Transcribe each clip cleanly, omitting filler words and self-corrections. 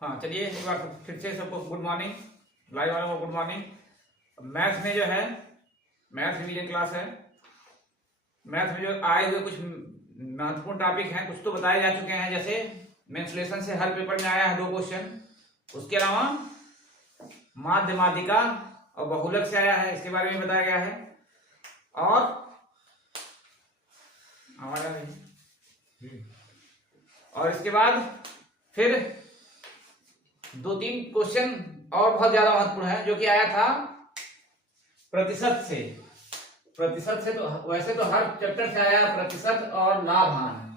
हाँ चलिए एक बार फिर से सबको गुड मॉर्निंग, लाइव वालों को गुड मॉर्निंग। मैथ्स में जो है मैथ्स रिवीजन क्लास है। मैथ्स में जो आए हुए कुछ महत्वपूर्ण टॉपिक हैं, कुछ तो बताए जा चुके हैं, जैसे मेंस्ट्रुएशन से हर पेपर में आया है 2 क्वेश्चन। उसके अलावा माध्य माध्यिका और बहुलक से आया है, इसके बारे में बताया गया है। और आवाज आ रही है। और इसके बाद फिर 2-3 क्वेश्चन और बहुत ज्यादा महत्वपूर्ण है, जो कि आया था प्रतिशत से। प्रतिशत से तो वैसे तो हर चैप्टर से आया प्रतिशत और लाभान।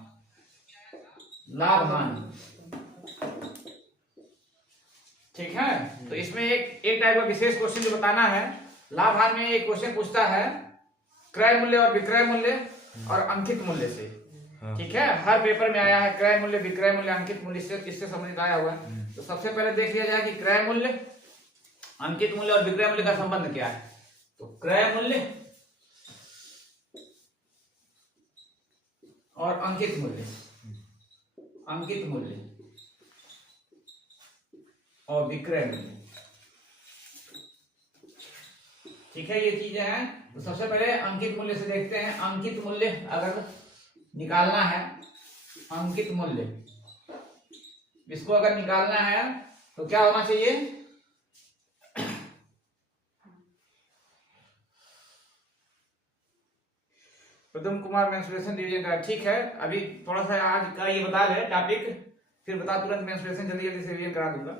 ठीक है, तो इसमें एक टाइप का विशेष क्वेश्चन जो बताना है। लाभान में एक क्वेश्चन पूछता है क्रय मूल्य और विक्रय मूल्य और अंकित मूल्य से। ठीक है, हर पेपर में आया है क्रय मूल्य, विक्रय मूल्य, अंकित मूल्य से, इससे संबंधित आया हुआ है। तो सबसे पहले देख लिया जाए कि क्रय मूल्य, अंकित मूल्य और विक्रय मूल्य का संबंध क्या है। तो क्रय मूल्य और अंकित मूल्य, अंकित मूल्य और विक्रय मूल्य, ठीक है, ये चीजें हैं। तो सबसे पहले अंकित मूल्य से देखते हैं। अंकित मूल्य अगर निकालना है, अंकित मूल्य, इसको अगर निकालना है तो क्या होना चाहिए। प्रदम कुमार मेंस्ट्रुएशन डिवीजन का, ठीक है। अभी थोड़ा सा आज का ये बता दे टॉपिक, फिर बता तुरंत मेंस्ट्रुएशन जल्दी जल्दी से रिवीजन करा दूंगा।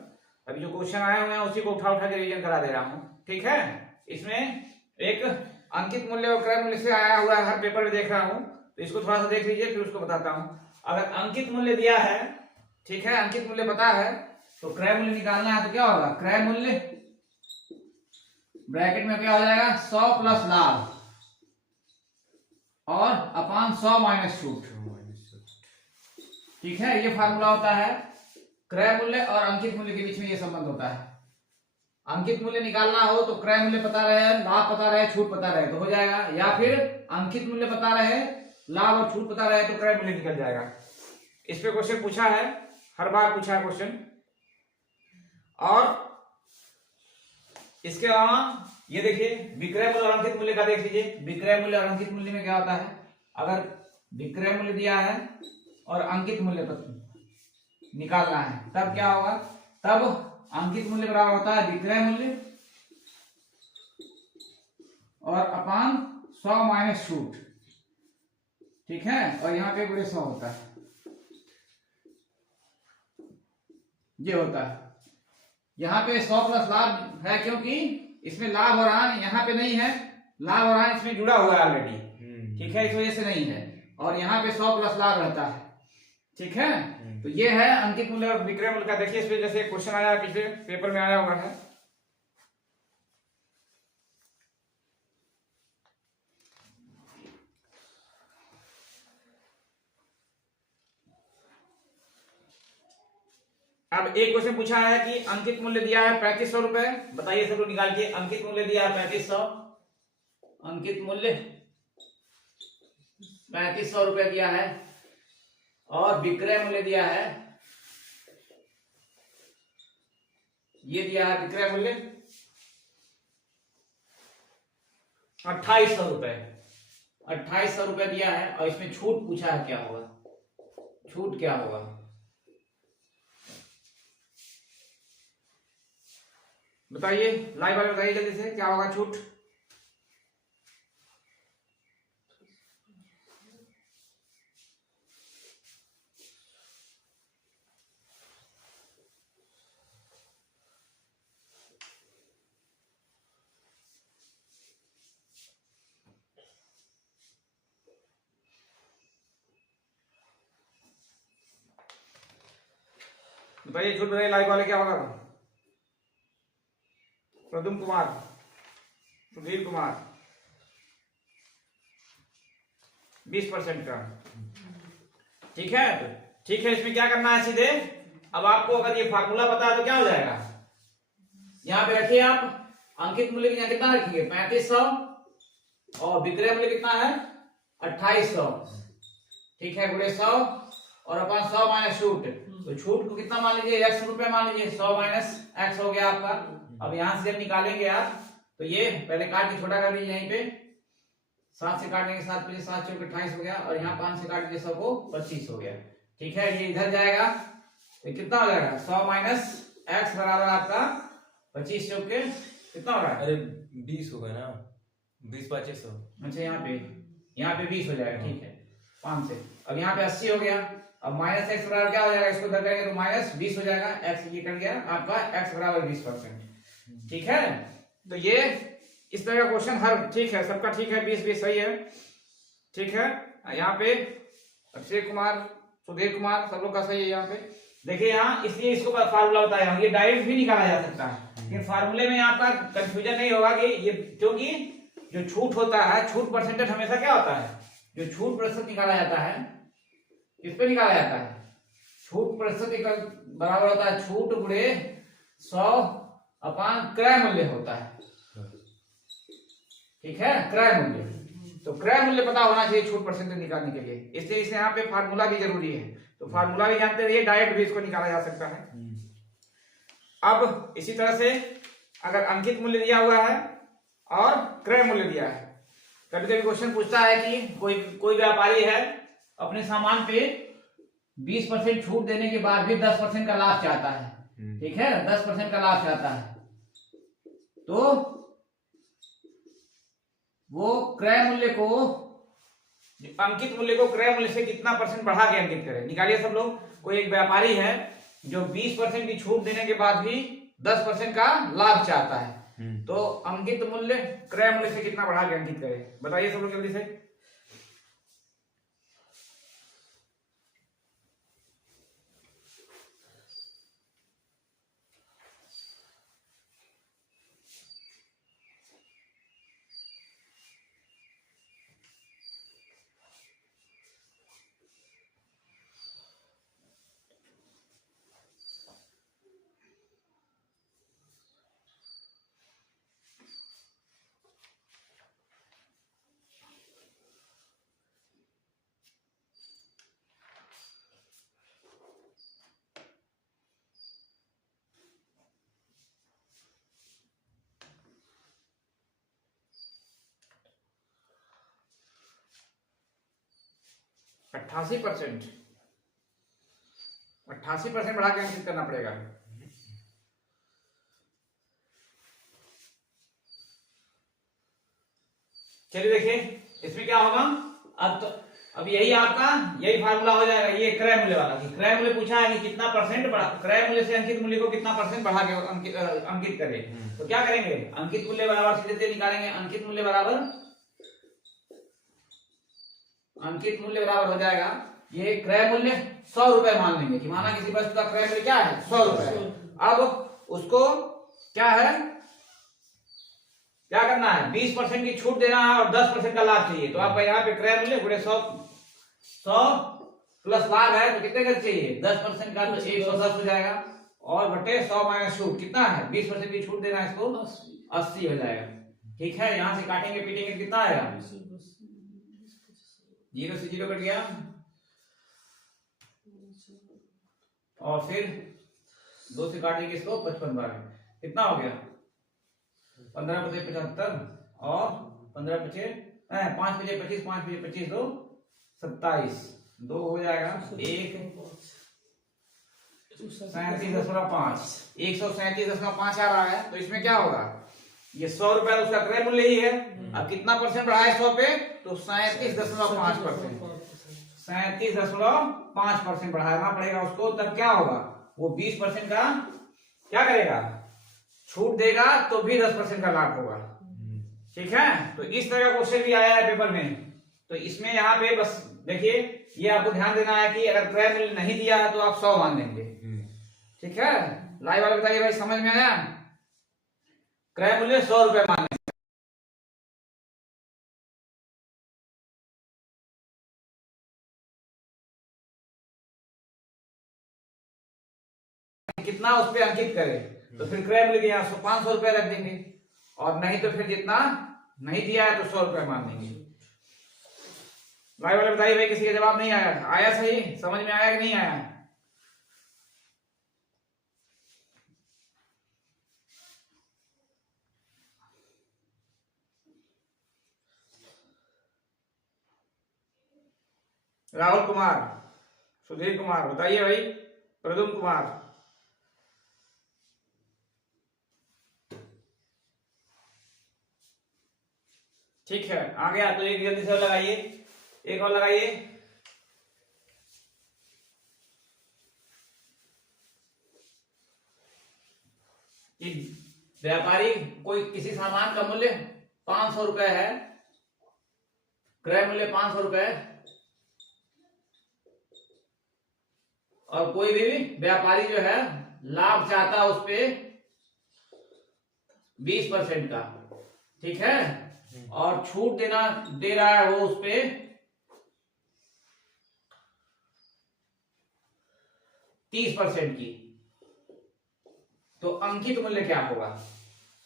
अभी जो क्वेश्चन आए हुए हैं उसी को उठा उठा के रिवीजन करा दे रहा हूँ, ठीक है। इसमें एक अंकित मूल्य और क्रय मूल्य से आया हुआ है, हर पेपर में देख रहा हूँ, तो इसको थोड़ा सा देख लीजिए, फिर उसको बताता हूँ। अगर अंकित मूल्य दिया है, ठीक है, अंकित मूल्य पता है, तो क्रय मूल्य निकालना है। तो क्या होगा, क्रय मूल्य ब्रैकेट में क्या हो जाएगा, 100 प्लस लाभ और अपान 100 माइनस छूट। ठीक है, ये फार्मूला होता है। क्रय मूल्य और अंकित मूल्य के बीच में ये संबंध होता है। अंकित मूल्य निकालना हो तो क्रय मूल्य पता रहे, लाभ पता रहे, छूट पता रहे तो हो जाएगा, या फिर अंकित मूल्य पता रहे, लाभ और छूट पता रहे तो क्रय मूल्य निकल जाएगा। इस पे क्वेश्चन पूछा है, हर बार पूछा है क्वेश्चन। और इसके अलावा ये देखिए विक्रय मूल्य और अंकित मूल्य का देख लीजिए। विक्रय मूल्य और अंकित मूल्य में क्या होता है, अगर विक्रय मूल्य दिया है और अंकित मूल्य निकालना है तब क्या होगा, तब अंकित मूल्य बराबर होता है विक्रय मूल्य और अपान 100 माइनस छूट। ठीक है, और यहाँ पे गुणे 100 होता है, ये होता है। यहाँ पे 100 प्लस लाभ है, क्योंकि इसमें लाभ और हानि यहाँ पे नहीं है, लाभ और हानि इसमें जुड़ा हुआ है ऑलरेडी, ठीक है, इस वजह से नहीं है। और यहाँ पे 100 प्लस लाभ रहता है, ठीक है। तो ये है अंकित मूल्य और विक्रय मूल्य का। देखिए इसमें जैसे क्वेश्चन आया पिछले पेपर में आया हुआ है। अब एक क्वेश्चन पूछा है कि अंकित मूल्य दिया है 3500 रुपए, बताइए सब लोग निकाल के। अंकित मूल्य दिया है 3500, अंकित मूल्य 3500 रुपए दिया है, और विक्रय मूल्य दिया है, ये दिया है विक्रय मूल्य 2800 रुपए, 2800 रुपए दिया है। और इसमें छूट पूछा है, क्या होगा, छूट क्या होगा। बताइए लाइव वाले, बताइए जल्दी से क्या होगा छूट। बताइए छूट, बताइए लाइव वाले क्या होगा। प्रदुम कुमार, सुधीर कुमार, 20% का, ठीक है। तो ठीक है, इसमें क्या करना है सीधे। अब आपको अगर ये फार्मूला पता है तो क्या हो जाएगा, यहाँ पे रखिए आप अंकित मूल्य यहाँ कितना रखिए 3500, और विक्रय मूल्य कितना है 2800, ठीक है, गुणे 100 और अपन 100 माइनस छूट, तो छूट को कितना मान लीजिए, 100 रुपए मान लीजिए, 100 माइनस x हो गया आपका। अब यहाँ से जब निकालेंगे आप तो ये पहले काट के छोटा कर लीजिए, यहीं पे 7 से काट लेंगे, 7 5 7 चौक 28 हो गया, और यहाँ 5 से काट लीजिए 100 को 25 हो गया। ठीक है, ये इधर जाएगा तो कितना हो जाएगा, 100 माइनस x बराबर आपका 25 चौक के कितना हो रहा है, अरे 20 होगा ना, 20 5 100। अच्छा यहाँ पे 20 हो जाएगा, ठीक है 5 से। अब यहाँ पे 80 हो गया। अब माइनस एक्स बराबर क्या हो जाएगा, इसको इधर करेंगे तो माइनस 20 हो जाएगा, x ये कट गया आपका x बराबर 20%। ठीक है, तो ये इस तरह का क्वेश्चन हर, ठीक है सबका ठीक है, 20 सही है। ठीक है, यहाँ पे अक्षय कुमार, सुधीर कुमार, सब लोग का सही है। यहाँ पे देखिए, यहाँ इसलिए इसको फार्मूला बताया हूँ, ये डायरेक्ट भी निकाला जा सकता है, लेकिन फार्मूले में आपका कंफ्यूजन नहीं होगा कि ये, क्योंकि जो छूट होता है, छूट परसेंटेज हमेशा क्या होता है, जो छूट प्रतिशत निकाला जाता है किस पे निकाला जाता है, छूट प्रतिशत बराबर होता है छूट गुणे 100 अपान क्रय मूल्य होता है। ठीक है, क्रय मूल्य, तो क्रय मूल्य पता होना चाहिए छूट परसेंटेज निकालने के लिए, इसलिए इसे यहाँ पे फार्मूला भी जरूरी है। तो फार्मूला भी जानते रहिए, डायरेक्ट भी इसको निकाला जा सकता है। अब इसी तरह से अगर अंकित मूल्य दिया हुआ है और क्रय मूल्य दिया है, कभी कभी क्वेश्चन पूछता है कि कोई व्यापारी है, अपने सामान पे 20% छूट देने के बाद भी 10% का लाभ चाहता है। ठीक है, 10% का लाभ चाहता है, तो वो क्रय मूल्य को, अंकित मूल्य को क्रय मूल्य से कितना परसेंट बढ़ा के अंकित करें, निकालिए सब लोग। कोई एक व्यापारी है जो 20% की छूट देने के बाद भी 10% का लाभ चाहता है, तो अंकित मूल्य क्रय मूल्य से कितना बढ़ा के अंकित करें, बताइए सब लोग जल्दी से। अट्ठासी परसेंट बढ़ा के अंकित करना पड़ेगा। चलिए देखिए इसमें क्या होगा, अब यही आपका यही फार्मूला हो जाएगा, ये क्रय मूल्य वाला। क्रय मूल्य पूछा है कि कितना परसेंट बढ़ा, क्रय मूल्य से अंकित मूल्य को कितना परसेंट बढ़ा के अंकित करें, तो क्या करेंगे, अंकित मूल्य बराबर सीधे निकालेंगे, अंकित मूल्य बराबर हो जाएगा, ये क्रय मूल्य 100 रुपए मान लेंगे कि माना किसी वस्तु का क्रय मूल्य क्या है 100 रुपए। अब उसको क्या है, क्या करना है, 20% की छूट देना है और 10% का लाभ चाहिए, तो आपका यहाँ पे क्रय मूल्य गुणे 100 प्लस लाभ है तो कितने का चाहिए, 10% का, तो 110 हो जाएगा, और बटे 100 माइनस छूट कितना है, 20% की छूट देना है इसको 80 हो जाएगा। ठीक है, यहाँ से काटेंगे पीटेंगे कितना आएगा, 0 से 0 कट गया, और फिर 2 से काटेंगे इसको 55 बार, कितना हो गया, 15 पचे 75 और 15 पचे 5 पचे 25, 5 पचे 25, 2 27, 2 हो जाएगा 137.5, 137.5 आ रहा है। तो इसमें क्या होगा, ये 100 रुपया उसका क्रय मूल्य ही है, अब कितना परसेंट बढ़ा है 100 पे, तो 37.5%, 37.5% बढ़ाना पड़ेगा उसको, तब क्या होगा, वो 20% का क्या करेगा, छूट देगा, तो भी 10% का लाभ होगा। ठीक है, तो इस तरह का क्वेश्चन भी आया है पेपर में, तो इसमें यहाँ पे बस देखिए, ये आपको ध्यान देना है कि अगर क्रय मूल्य नहीं दिया है तो आप 100 मान देंगे। ठीक है, लाइव वाले बताइए भाई समझ में आया, क्रय मूल्य 100 रुपए मान कितना उस पर अंकित करें, तो फिर क्रय मूल्य यहाँ 500 रुपए रख देंगे, और नहीं तो फिर जितना नहीं दिया है तो 100 रुपए मान देंगे। लाइव वाले बताइए भाई, किसी का जवाब नहीं आया? आया सही? समझ में आया कि नहीं आया? राहुल कुमार, सुधीर कुमार बताइए भाई, प्रदुम कुमार। ठीक है, आ गया तो एक जल्दी से और लगाइए, एक और लगाइए। कि व्यापारी कोई किसी सामान का मूल्य 500 रुपए है, क्रय मूल्य 500 रुपए, और कोई भी व्यापारी जो है लाभ चाहता है उस पे 20% का, ठीक है, और छूट दे रहा है वो उस पे 30% की, तो अंकित मूल्य क्या होगा?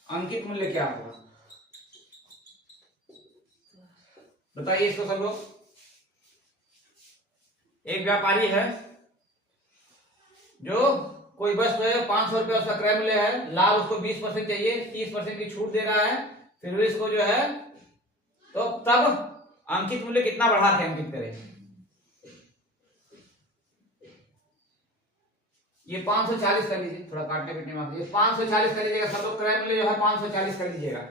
अंकित मूल्य क्या होगा बताइए इसको सब लोग। एक व्यापारी है जो कोई वस्तु है, 500 रुपये उसका क्रय मूल्य है, लाभ उसको 20% चाहिए, 30% की छूट दे रहा है, फिर इसको जो है तो तब अंकित मूल्य कितना बढ़ा के अंकित करें? ये 540 कर लीजिए, थोड़ा काटने पीटने में, ये 540 कर लीजिएगा सब लोग, क्रय मूल्य जो है 540 कर लीजिएगा,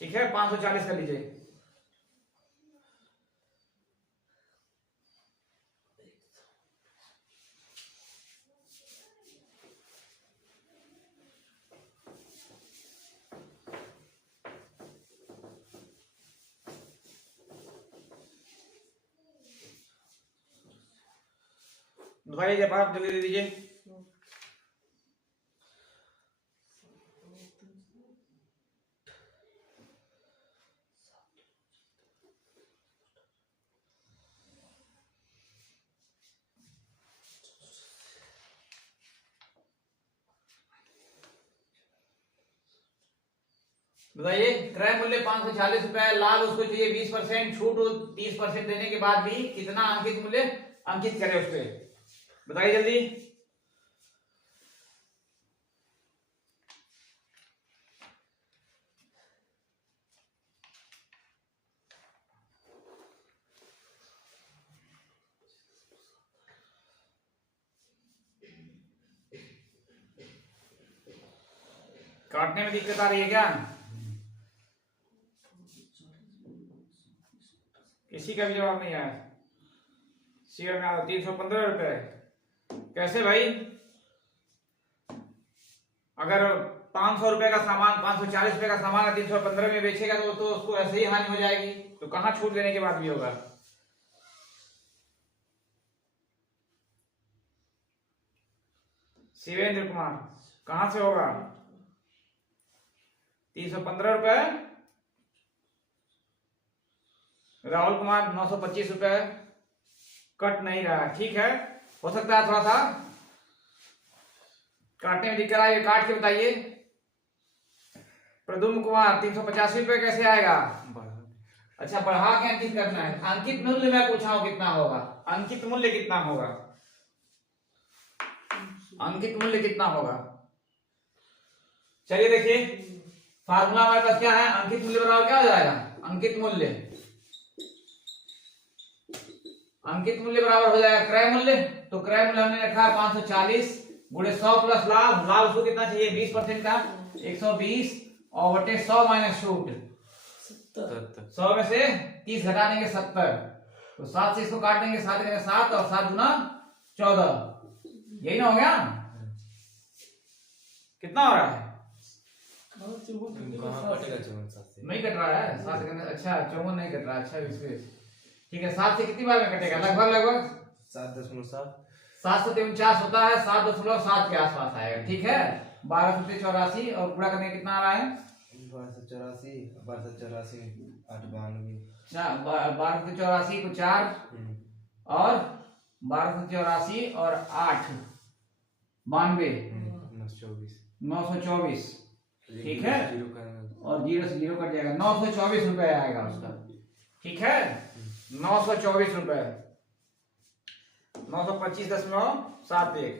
ठीक है, 540 कर लीजिए। भाई जब आप जल्दी दे दीजिए। बताइए, क्रय मूल्य 540 रुपए, लाभ उसको चाहिए 20%, छूट 30% देने के बाद भी कितना अंकित मूल्य अंकित करें उस पर? बताइए जल्दी। काटने में दिक्कत आ रही है क्या? किसी का भी जवाब नहीं आया? शेयर में 315 रुपए कैसे भाई? अगर 500 रुपए का सामान, 540 रुपए का सामान 315 में बेचेगा तो उसको ऐसे ही हानि हो जाएगी, तो कहां छूट देने के बाद भी होगा? शिवेंद्र कुमार कहां से होगा? 315 रुपए। राहुल कुमार 925 रुपए, कट नहीं रहा, ठीक है, हो सकता है थोड़ा सा काटने में दिक्कत आई, काट के बताइए। प्रदुम कुमार 385 रुपए कैसे आएगा? अच्छा, बढ़ा के अंकित करना है। अंकित मूल्य मैं पूछा हूं कितना होगा? अंकित मूल्य कितना होगा? अंकित मूल्य कितना होगा? चलिए देखिए, फार्मूला हमारे पास क्या है? अंकित मूल्य बराबर क्या हो जाएगा? अंकित मूल्य, अंकित मूल्य बराबर हो जाएगा क्रय मूल्य, तो क्रय मूल्य हमने रखा है 540 गुणे 100 प्लस लाभ, लाभ उसको कितना चाहिए 20% का, 120 और बटे 100 माइनस छूट 100 में से 30 घटा देंगे 70, तो 7 से इसको काट देंगे, 7 देंगे 7 और 7 गुना 14, यही ना हो गया? कितना हो रहा है? नहीं कट रहा है 7 के अंदर, अच्छा 54 नहीं कट रहा, अच्छा 20, ठीक है, 7 से कितनी बार में कटेगा? लगभग 7.7 749 होता है, 7.7 के आसपास आएगा, ठीक है। 1284 और पूरा करने कितना आ रहा है? 1284 1284 892। अच्छा, 1284 को 4 और 1284 और 8 92 924, ठीक है, और 0 से 0 कट जाएगा, 924 रुपए आएगा उसका, ठीक है, 924 रुपए, 925.71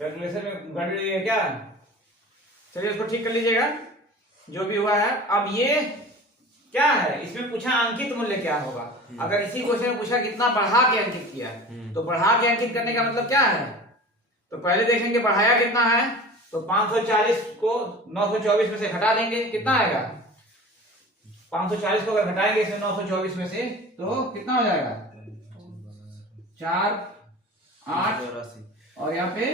कैलकुलेशन में गड़बड़ी है क्या? चलिए उसको ठीक कर लीजिएगा, जो भी हुआ है। अब ये क्या है, इसमें पूछा अंकित मूल्य क्या होगा। अगर इसी क्वेश्चन में पूछा कितना बढ़ा के अंकित किया, तो बढ़ा के अंकित करने का मतलब क्या है, तो पहले देखेंगे बढ़ाया कितना है, तो 540 को 924 में से घटा देंगे, कितना आएगा 540 को अगर घटाएंगे इसमें 924 में से तो कितना हो जाएगा 4 8 और यहाँ पे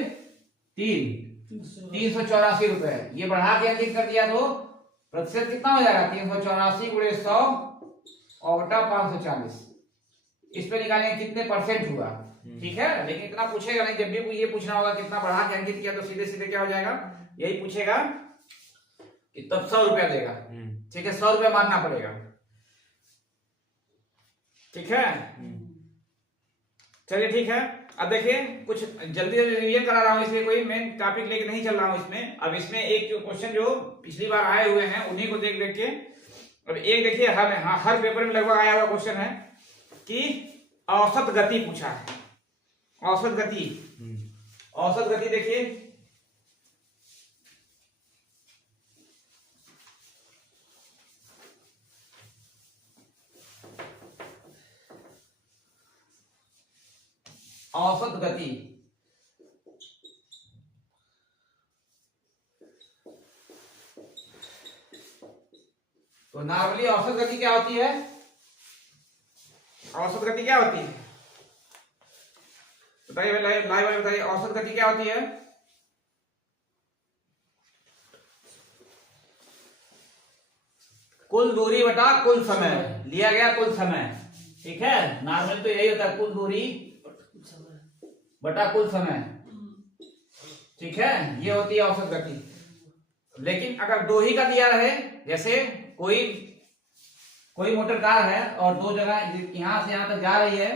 384 रुपए। ये बढ़ा के अंकित कर दिया तो प्रतिशत कितना हो जाएगा 384 गुणे 100 और बटा 540। इस पे निकालेंगे कितने परसेंट हुआ, ठीक है। लेकिन इतना पूछेगा नहीं, जब भी ये पूछना होगा कितना बढ़ा के अंकित किया तो सीधे सीधे क्या हो जाएगा, यही पूछेगा कि तब 100 रुपया देगा, ठीक है, 100 रुपया मानना पड़ेगा, ठीक है। चलिए ठीक है, अब देखिए कुछ जल्दी जल्दी रिवीजन करा रहा हूँ, इसलिए कोई मेन टॉपिक लेके नहीं चल रहा हूँ इसमें। अब इसमें एक जो क्वेश्चन जो पिछली बार आए हुए हैं उन्हीं को देख देख के, अब एक देखिए हर पेपर में लगभग आया हुआ क्वेश्चन है कि औसत गति पूछा है। औसत गति, औसत गति देखिए औसत गति, तो नॉर्मली औसत गति क्या होती है, औसत गति क्या होती है बताइए, लाइव वाले बताइए, औसत गति क्या होती है। कुल दूरी बटा कुल समय, लिया गया कुल समय, ठीक है। नॉर्मल तो यही होता है, कुल दूरी बटा कुल समय, ठीक है, ये होती है औसत गति। लेकिन अगर दो ही का दिया रहे, जैसे कोई मोटर कार है और दो जगह यहां से यहां तक जा रही है,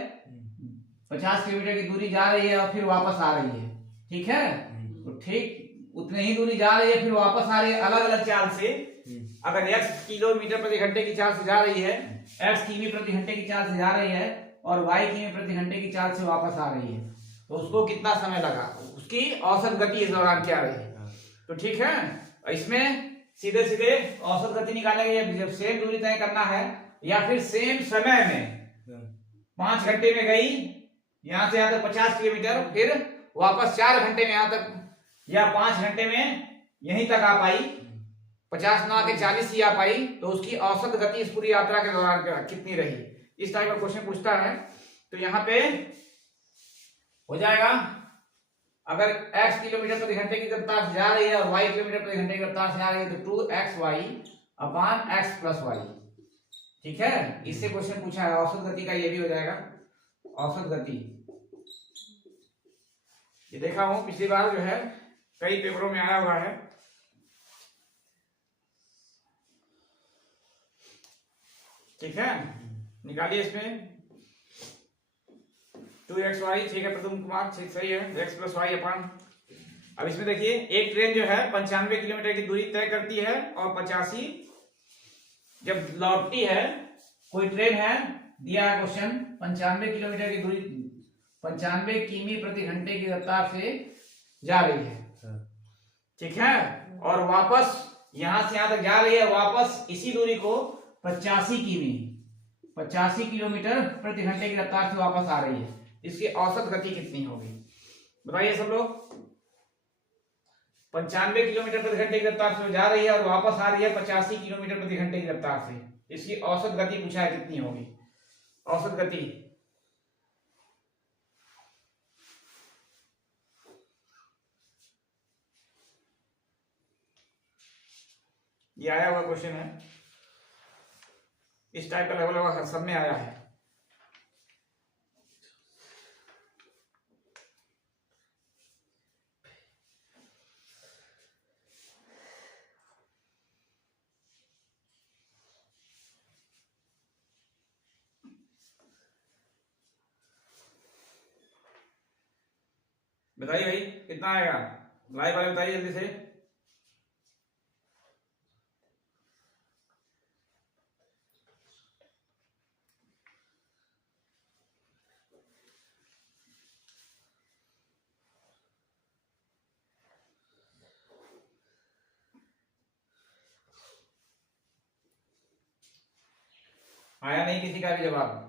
50 किलोमीटर की दूरी जा रही है और फिर वापस आ रही है, ठीक है, तो ठीक उतने ही दूरी जा रही है फिर वापस आ रही है अलग अलग चाल से। अगर x किलोमीटर प्रति घंटे की चाल से जा रही है, x किमी प्रति घंटे की चाल से जा रही है और y किमी प्रति घंटे की चाल से वापस आ रही है, तो उसको कितना समय लगा, उसकी औसत गति इस दौरान क्या रही, तो ठीक है। इसमें सीधे सीधे औसत गति निकालेंगे, जब सेम दूरी तय करना है या फिर सेम समय में 5 घंटे में गई यहां से यहां तक 50 किलोमीटर, फिर वापस 4 घंटे में यहां तक, या 5 घंटे में यहीं तक आ पाई, 50 ना आके 40 ही आ पाई, तो उसकी औसत गति इस पूरी यात्रा के दौरान कितनी रही। इस टाइप का क्वेश्चन पूछता है। तो यहाँ पे हो जाएगा, अगर x किलोमीटर प्रति घंटे की रफ्तार से जा रही है और y किलोमीटर प्रति घंटे की रफ्तार से जा रही है तो 2xy अपान x प्लस वाई, ठीक है। इससे क्वेश्चन पूछा है, औसत गति का ये भी हो जाएगा औसत गति। ये देखा हूं पिछली बार जो है कई पेपरों में आया हुआ है, ठीक है। निकालिए इसमें 2xy, ठीक है प्रथम कुमार, ठीक सही है, x प्लस वाई अपान। अब इसमें देखिए एक ट्रेन जो है 95 किलोमीटर की दूरी तय करती है और 85 जब लौटती है, कोई ट्रेन है दिया है क्वेश्चन 95 किलोमीटर की दूरी 95 किमी प्रति घंटे की रफ्तार से जा रही है, ठीक है, और वापस यहां से यहां तक जा रही है, वापस इसी दूरी को 85 किलोमीटर प्रति घंटे की रफ्तार से वापस आ रही है, इसकी औसत गति कितनी होगी बताइए सब लोग। 95 किलोमीटर प्रति घंटे की रफ्तार से जा रही है और वापस आ रही है 85 किलोमीटर प्रति घंटे की रफ्तार से, इसकी औसत गति पूछा है कितनी होगी, औसत गति। ये आया हुआ क्वेश्चन है, इस टाइप का लगभग सब में आया है। बताइए भाई कितना आएगा, लाइव वाले बताइए जल्दी से। आया नहीं किसी का भी जवाब?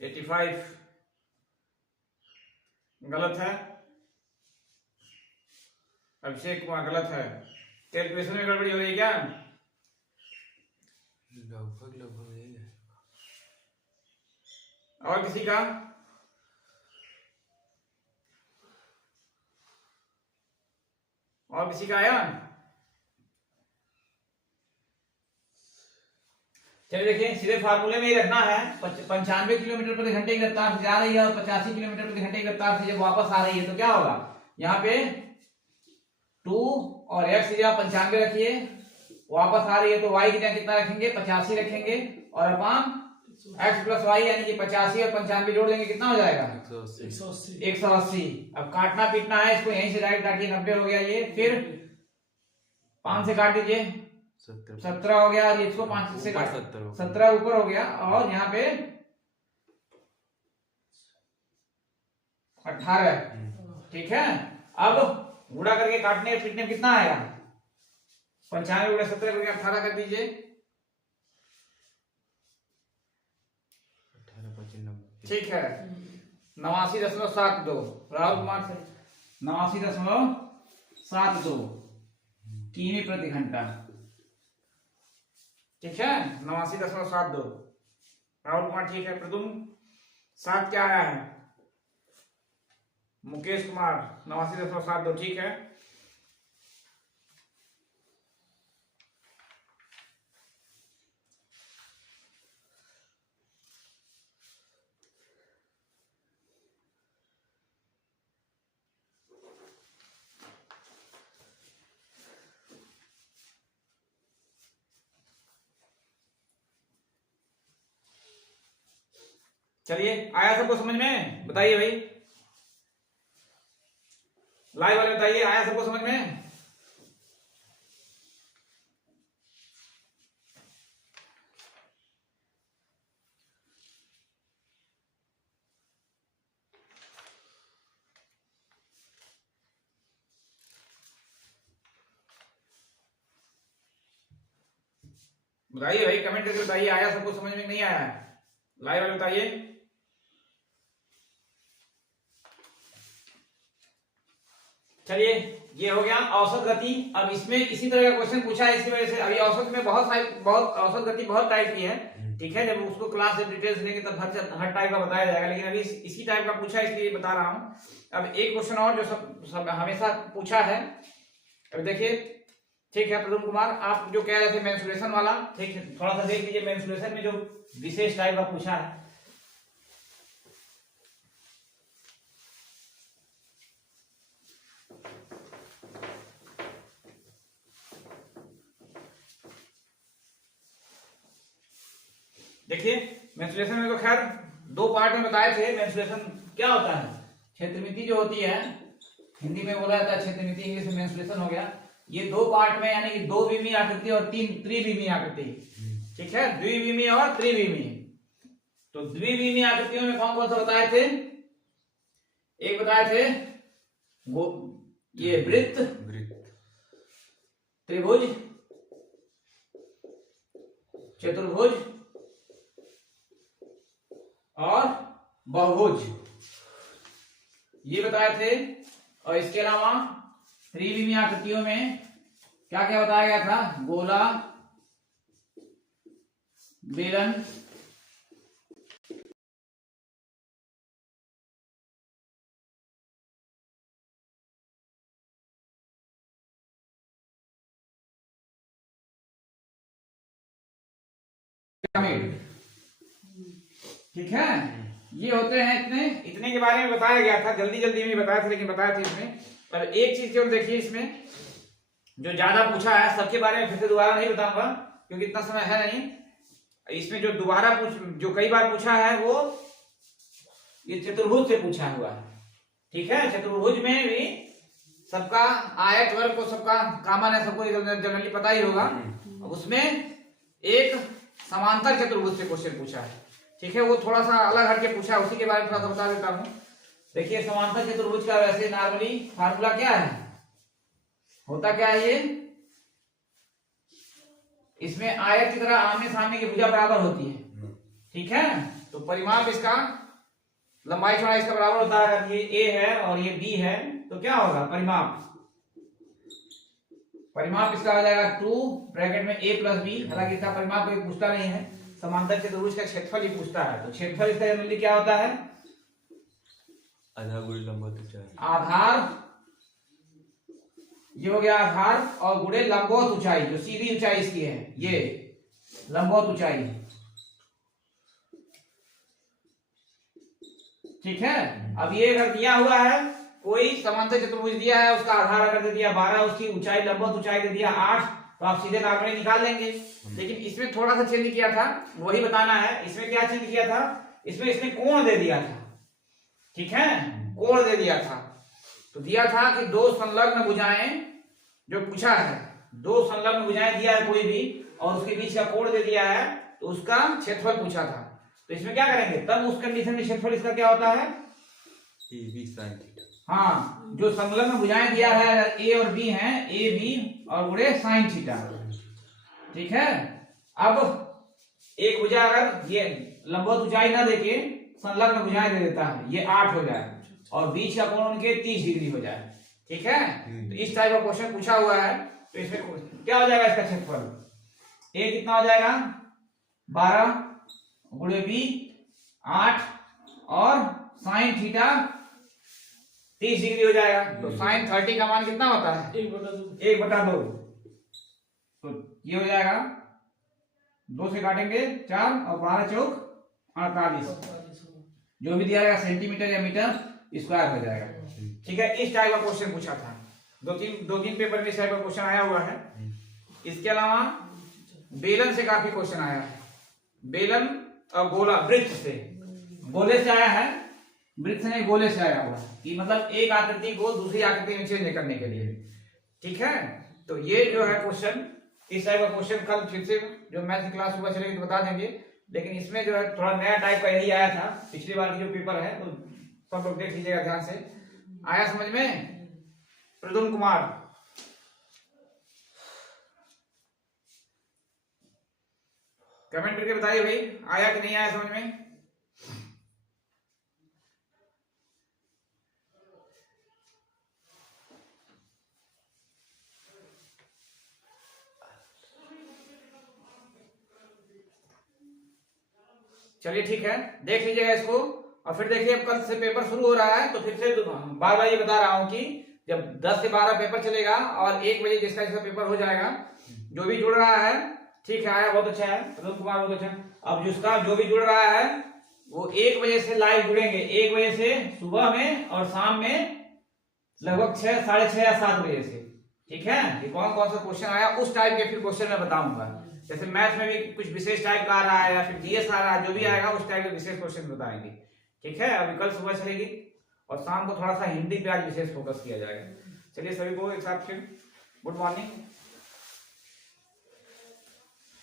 एटी 85 गलत है। अभिषेक कुमार गलत है। कैलकुलेशन में गड़बड़ी हो रही है क्या? लगभग यही है। और किसी का? और किसी का आया? चलिए देखिए, सीधे फार्मूले में ही रखना है। 95 किलोमीटर प्रति घंटे की रफ्तार से जा रही है और 85 किलोमीटर प्रति घंटे की रफ्तार से जब वापस आ रही है तो क्या होगा? यहाँ पे 2 और x की जगह 95 रखिए, वापस आ रही है तो y की जगह कितना रखेंगे? 85 रखेंगे और अपान x प्लस वाई यानी कि 85 और 95 जोड़ देंगे, कितना हो जाएगा? 180। अब काटना पीटना है इसको, यहीं से डायरेक्ट काटिए, 90 हो गया ये, फिर 5 से काट दीजिए, 17 हो गया, और ये इसको 5 से काट 17 ऊपर हो गया, और यहाँ पे 18। ठीक है, अब गुणा करके काटने पीटने में कितना आएगा? 95 गुणा 17 करके 18 कर दीजिए। 18 ठीक है, 89.72 राहुल कुमार से 89.72 किमी प्रति घंटा। ठीक है, 89.72 राहुल कुमार। ठीक है, प्रदुम 7 क्या आया है? मुकेश कुमार 89.72। ठीक है, चलिए आया सबको समझ में? बताइए भाई, लाइव वाले बताइए, आया सबको समझ में? बताइए भाई, कमेंट करके बताइए, आया सबको समझ में? नहीं आया? लाइव वाले बताइए। चलिए, ये हो गया औसत गति। अब इसमें इसी तरह का क्वेश्चन पूछा है, इसकी वजह से अभी औसत में बहुत औसत गति बहुत टाइप की है। ठीक है, जब उसको क्लास से डिटेल्स लेंगे तब हर टाइप का बताया जाएगा, लेकिन अभी इसी टाइप का पूछा है इसलिए बता रहा हूँ। अब एक क्वेश्चन और जो सब हमेशा पूछा है, अब देखिए। ठीक है प्रदुम कुमार, आप जो कह रहे थे मेंसुरेशन वाला, ठीक है, थोड़ा सा देख लीजिए मेंसुरेशन में जो विशेष टाइप का पूछा है। देखिए, मेंसुरेशन में तो खैर 2 पार्ट में बताए थे। मेंसुरेशन क्या होता है? क्षेत्रमिति जो होती है, हिंदी में बोला जाता है क्षेत्रमिति, इंग्लिश में मेंसुरेशन हो गया। ये 2 पार्ट में, यानी कि 2 विमीय आकृति और 3 त्रिविमीय आकृति। ठीक है, द्विविमीय और त्रिविमीय। तो द्विविमीय आकृतियों में कौन कौन सा बताए थे? एक बताए थे ये वृत्त, त्रिभुज, चतुर्भुज और बहुभुज, ये बताए थे। और इसके अलावा त्रिविमीय आकृतियों में क्या क्या बताया गया था? गोला, बेलन, पिरामिड। ठीक है, ये होते हैं इतने के बारे में बताया गया था। जल्दी जल्दी में बताया था, लेकिन बताया था इसमें। पर एक चीज केवल देखिए, इसमें जो ज्यादा पूछा है, सबके बारे में फिर से दोबारा नहीं बताऊंगा क्योंकि इतना समय है नहीं। इसमें जो जो कई बार पूछा है वो ये चतुर्भुज से पूछा हुआ है। ठीक है, चतुर्भुज में भी सबका आयत वर्ग को सबका कॉमन है, सबको जनरली पता ही होगा। उसमें एक समांतर चतुर्भुज से क्वेश्चन पूछा है। ठीक है, वो थोड़ा सा अलग हटके पूछा है, उसी के बारे में थोड़ा सा बता देता हूँ। देखिए समांतर चतुर्भुज का वैसे नॉर्मली फार्मूला क्या है, होता क्या है ये, इसमें आयत की तरह आमने सामने की भुजा बराबर होती है, ठीक है। तो परिमाप इसका, लंबाई चौड़ाई इसका बराबर होता है। अगर ये a है और ये b है तो क्या होगा, परिमाप इसका आ जाएगा 2 ब्रैकेट में a प्लस b। हालांकि इसका परिमाप कोई पूछता नहीं है, समांतर चतुर्भुज का क्षेत्रफल ही पूछता है। तो क्षेत्रफल इसका जनरली क्या होता है, आधार गुणे लंबवत ऊंचाई। आधार, ये हो गया आधार, और गुणे लंबवत ऊंचाई, जो सीधी ऊंचाई इसकी है, ये लंबवत ऊंचाई, ठीक है। अब ये अगर दिया हुआ है, कोई समांतर चतुर्भुज दिया है, उसका आधार अगर दे दिया 12, उसकी ऊंचाई लंबवत ऊंचाई दे दिया 8, तो आप सीधे नॉर्मली निकाल लेंगे। लेकिन इसमें थोड़ा सा चेंज किया था, वही बताना है। इसमें क्या चेंज किया था, इसमें इसने कोण दे दिया था, ठीक है, कोण दे दिया था। तो दिया था कि दो संलग्न भुजाएं, जो पूछा है, दो संलग्न भुजाएं दिया है कोई भी, और उसके बीच का कोण दे दिया है, तो उसका क्षेत्रफल पूछा था। तो इसमें क्या करेंगे, तब उस कंडीशन में क्षेत्रफल इसका क्या होता है, AB sin थीटा। हाँ, जो संलग्न भुजाएं दिया है ए और बी हैं, ए बी और गुणे साइन थीटा, ठीक है। अब एक भुजा अगर ये लंबवत ऊंचाई ना देके संलग्न भुजाएं दे देता है, ये 8 हो जाए और बीच का कोण उनके 30 डिग्री हो जाए, ठीक है। तो इस टाइप का क्वेश्चन पूछा हुआ है। तो इसमें क्या हो जाएगा, इसका क्षेत्रफल ए कितना हो जाएगा, 12 गुणे बी 8 और साइन थीटा 30 डिग्री हो जाएगा। तो साइन 30 का मान कितना होता है, 1/2। तो ये हो जाएगा, 2 से काटेंगे 4 और 12 चौक 48, जो भी दिया जाएगा सेंटीमीटर या मीटर स्क्वायर हो जाएगा, ठीक है। इस टाइप का क्वेश्चन पूछा था, दो तीन पेपर में इस टाइप का क्वेश्चन आया हुआ है। इसके अलावा बेलन से काफी क्वेश्चन आया है, बेलन और गोला, वृत्त से, गोले से आया है, वृत्त से नहीं गोले से आया हुआ है, कि मतलब एक आकृति को दूसरी आकृति में चेंज करने के लिए, ठीक है। तो ये जो है क्वेश्चन, इस टाइप का क्वेश्चन कल फिर से जो मैथ की क्लास सुबह चलेगी तो बता देंगे। लेकिन इसमें जो है थोड़ा नया टाइप का यही आया था, पिछली बार की जो पेपर है तो सब लोग देख लीजिएगा ध्यान से। आया समझ में, प्रद्युम्न कुमार, कमेंट करके बताइए भाई, आया कि नहीं आया समझ में। चलिए ठीक है, देख लीजिएगा इसको। और फिर देखिए अब कल से पेपर शुरू हो रहा है, तो फिर से बार बार ये बता रहा हूं कि जब 10 से 12 पेपर चलेगा और 1 बजे जिसका पेपर हो जाएगा, जो भी जुड़ रहा है, ठीक है, आया बहुत अच्छा है, प्रद्युम्न कुमार बहुत अच्छा। अब जिसका जो भी जुड़ रहा है वो 1 बजे से लाइव जुड़ेंगे, 1 बजे से सुबह में और शाम में लगभग 6, 6:30 या 7 बजे से, ठीक है। कि कौन कौन सा क्वेश्चन आया उस टाइप के फिर क्वेश्चन मैं बताऊंगा। जैसे मैथ में भी कुछ विशेष टाइप का आ रहा है या फिर जीएस आ रहा है, जो भी आएगा उस टाइप के विशेष क्वेश्चन बताएंगे, ठीक है। अभी कल सुबह चलेगी और शाम को थोड़ा सा हिंदी पे आज विशेष फोकस किया जाएगा। चलिए सभी को एक साथ फिर गुड मॉर्निंग।